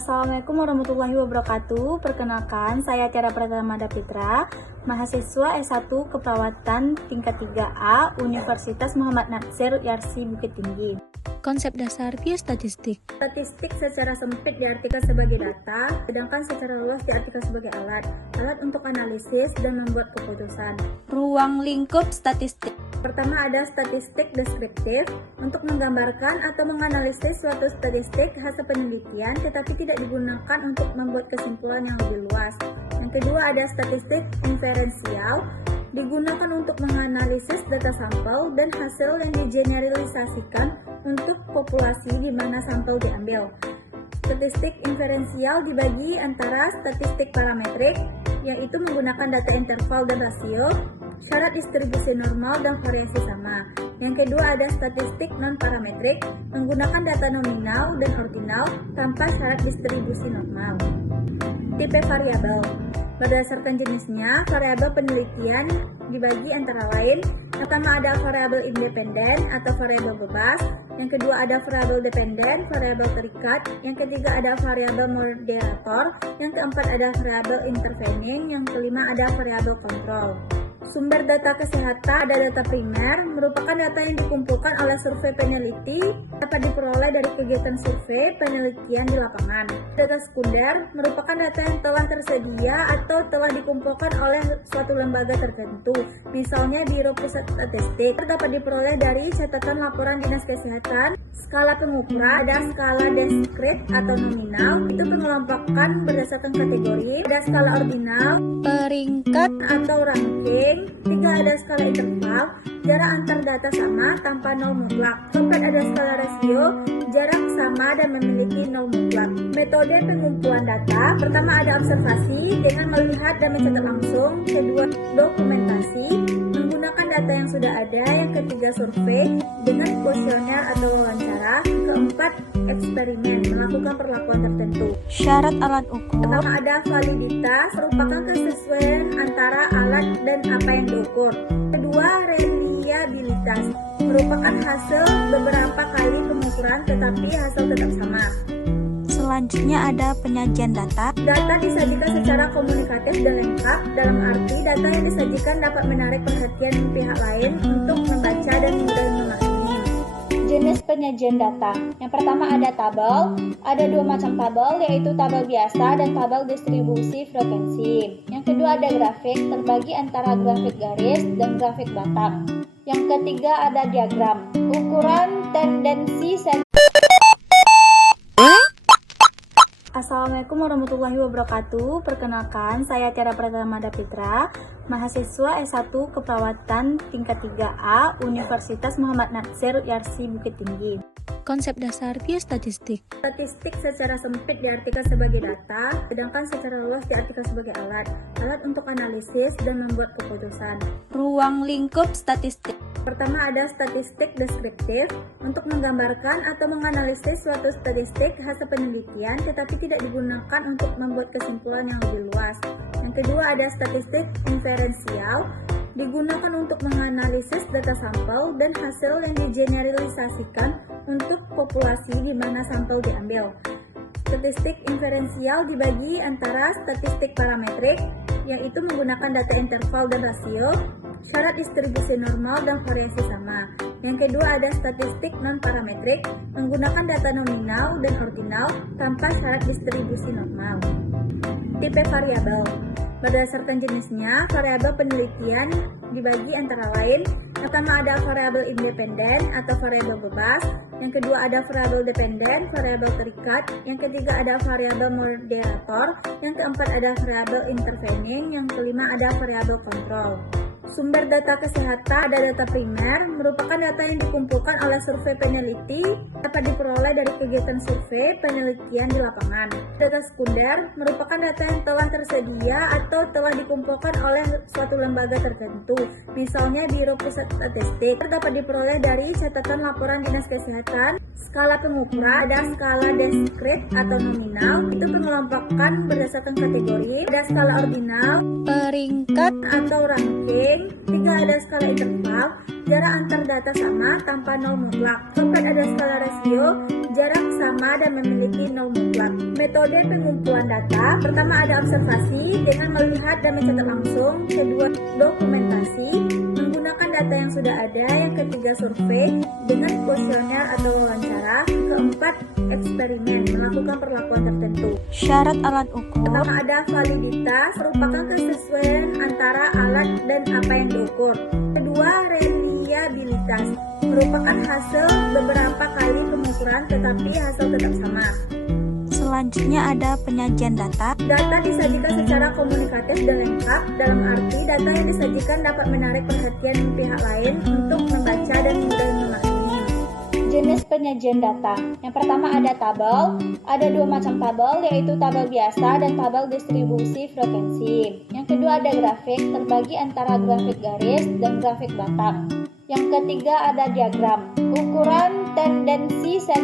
Assalamualaikum warahmatullahi wabarakatuh. Perkenalkan, saya Tiara Pratama Dapitra, mahasiswa S1 Keperawatan tingkat 3A Universitas Muhammad Natsir Yarsi Bukit Tinggi. Konsep dasar biostatistik. Statistik secara sempit diartikan sebagai data, sedangkan secara luas diartikan sebagai alat untuk analisis dan membuat keputusan. Ruang lingkup statistik. Pertama ada statistik deskriptif, untuk menggambarkan atau menganalisis suatu statistik hasil penelitian tetapi tidak digunakan untuk membuat kesimpulan yang lebih luas. Yang kedua ada statistik inferensial, digunakan untuk menganalisis data sampel dan hasil yang digeneralisasikan untuk populasi di mana sampel diambil. Statistik inferensial dibagi antara statistik parametrik, yaitu menggunakan data interval dan rasio, syarat distribusi normal dan variasi sama. Yang kedua ada statistik non-parametrik, menggunakan data nominal dan ordinal tanpa syarat distribusi normal. Tipe variabel. Berdasarkan jenisnya, variabel penelitian dibagi antara lain. Pertama ada variabel independen atau variabel bebas. Yang kedua ada variabel dependen, variabel terikat. Yang ketiga ada variabel moderator. Yang keempat ada variabel intervening. Yang kelima ada variabel kontrol. Sumber data kesehatan ada data primer, merupakan data yang dikumpulkan oleh survei peneliti, dapat diperoleh dari kegiatan survei penelitian di lapangan. Data sekunder merupakan data yang telah tersedia atau telah dikumpulkan oleh suatu lembaga tertentu, misalnya Biro Pusat Statistik, dapat diperoleh dari catatan laporan Dinas Kesehatan. Skala pengukuran ada skala diskrit atau nominal, itu pengelompokan berdasarkan kategori. Ada skala ordinal, Peringkat atau ranking. 3 ada skala interval, jarak antar data sama tanpa nol mutlak. Keempat ada skala rasio, jarak sama dan memiliki nol mutlak. Metode pengumpulan data, pertama ada observasi dengan melihat dan mencatat langsung. Kedua dokumentasi, menggunakan data yang sudah ada. Yang ketiga survei dengan kuesioner atau wawancara. Keempat eksperimen, melakukan perlakuan tertentu. syarat alat ukur. Pertama ada validitas, merupakan kesesuaian antara alat dan apa yang diukur. Kedua, reliabilitas, merupakan hasil beberapa kali pengukuran tetapi hasil tetap sama. Selanjutnya ada penyajian data. Data disajikan secara komunikatif dan lengkap, dalam arti data yang disajikan dapat menarik perhatian pihak lain untuk membaca dan mudah memahami. Jenis penyajian data. Yang pertama ada tabel. Ada dua macam tabel, yaitu tabel biasa dan tabel distribusi frekuensi. Yang kedua ada grafik, terbagi antara grafik garis dan grafik batang. Yang ketiga ada diagram. Ukuran tendensi Assalamualaikum warahmatullahi wabarakatuh. Perkenalkan, saya Tiara Pratama Dapitra, mahasiswa S1 Keperawatan tingkat 3A Universitas Muhammad Natsir Yarsi Bukit Tinggi. Konsep dasar biostatistik. Statistik secara sempit diartikan sebagai data, sedangkan secara luas diartikan sebagai alat untuk analisis dan membuat keputusan. Ruang lingkup statistik. Pertama ada statistik deskriptif, untuk menggambarkan atau menganalisis suatu statistik hasil penelitian tetapi tidak digunakan untuk membuat kesimpulan yang lebih luas. Yang kedua ada statistik inferensial, digunakan untuk menganalisis data sampel dan hasil yang digeneralisasikan untuk populasi di mana sampel diambil. Statistik inferensial dibagi antara statistik parametrik, yaitu menggunakan data interval dan rasio, syarat distribusi normal dan variasi sama. Yang kedua ada statistik non-parametrik, menggunakan data nominal dan ordinal tanpa syarat distribusi normal. Tipe variabel. Berdasarkan jenisnya, variabel penelitian dibagi antara lain. Pertama ada variabel independen atau variabel bebas. Yang kedua ada variabel dependen, variabel terikat. Yang ketiga ada variabel moderator. Yang keempat ada variabel intervening. Yang kelima ada variabel kontrol. Sumber data kesehatan ada data primer, merupakan data yang dikumpulkan oleh survei peneliti, dapat diperoleh dari kegiatan survei penelitian di lapangan. Data sekunder merupakan data yang telah tersedia atau telah dikumpulkan oleh suatu lembaga tertentu, misalnya Biro Pusat Statistik, dapat diperoleh dari catatan laporan Dinas Kesehatan. Skala pengukuran ada skala diskrit atau nominal, itu pengelompokan berdasarkan kategori. Ada skala ordinal, Peringkat atau ranking. 3 ada skala interval, jarak antar data sama tanpa nol mutlak. Keempat ada skala rasio, jarak sama sama dan memiliki nol mutlak. Metode pengumpulan data, pertama ada observasi dengan melihat dan mencatat langsung, kedua dokumentasi menggunakan data yang sudah ada, yang ketiga survei dengan kuesioner atau wawancara, keempat eksperimen melakukan perlakuan tertentu. Syarat alat ukur. Pertama ada validitas, merupakan kesesuaian antara alat dan apa yang diukur. Kedua, reliabilitas, merupakan hasil beberapa kali pengukuran tetapi hasil tetap sama. Selanjutnya ada penyajian data. Data disajikan secara komunikatif dan lengkap, dalam arti data yang disajikan dapat menarik perhatian pihak lain untuk membaca dan mudah memahami. Jenis penyajian data. Yang pertama ada tabel. Ada dua macam tabel, yaitu tabel biasa dan tabel distribusi frekuensi. Yang kedua ada grafik, terbagi antara grafik garis dan grafik batang. Yang ketiga ada diagram. Ukuran tendensi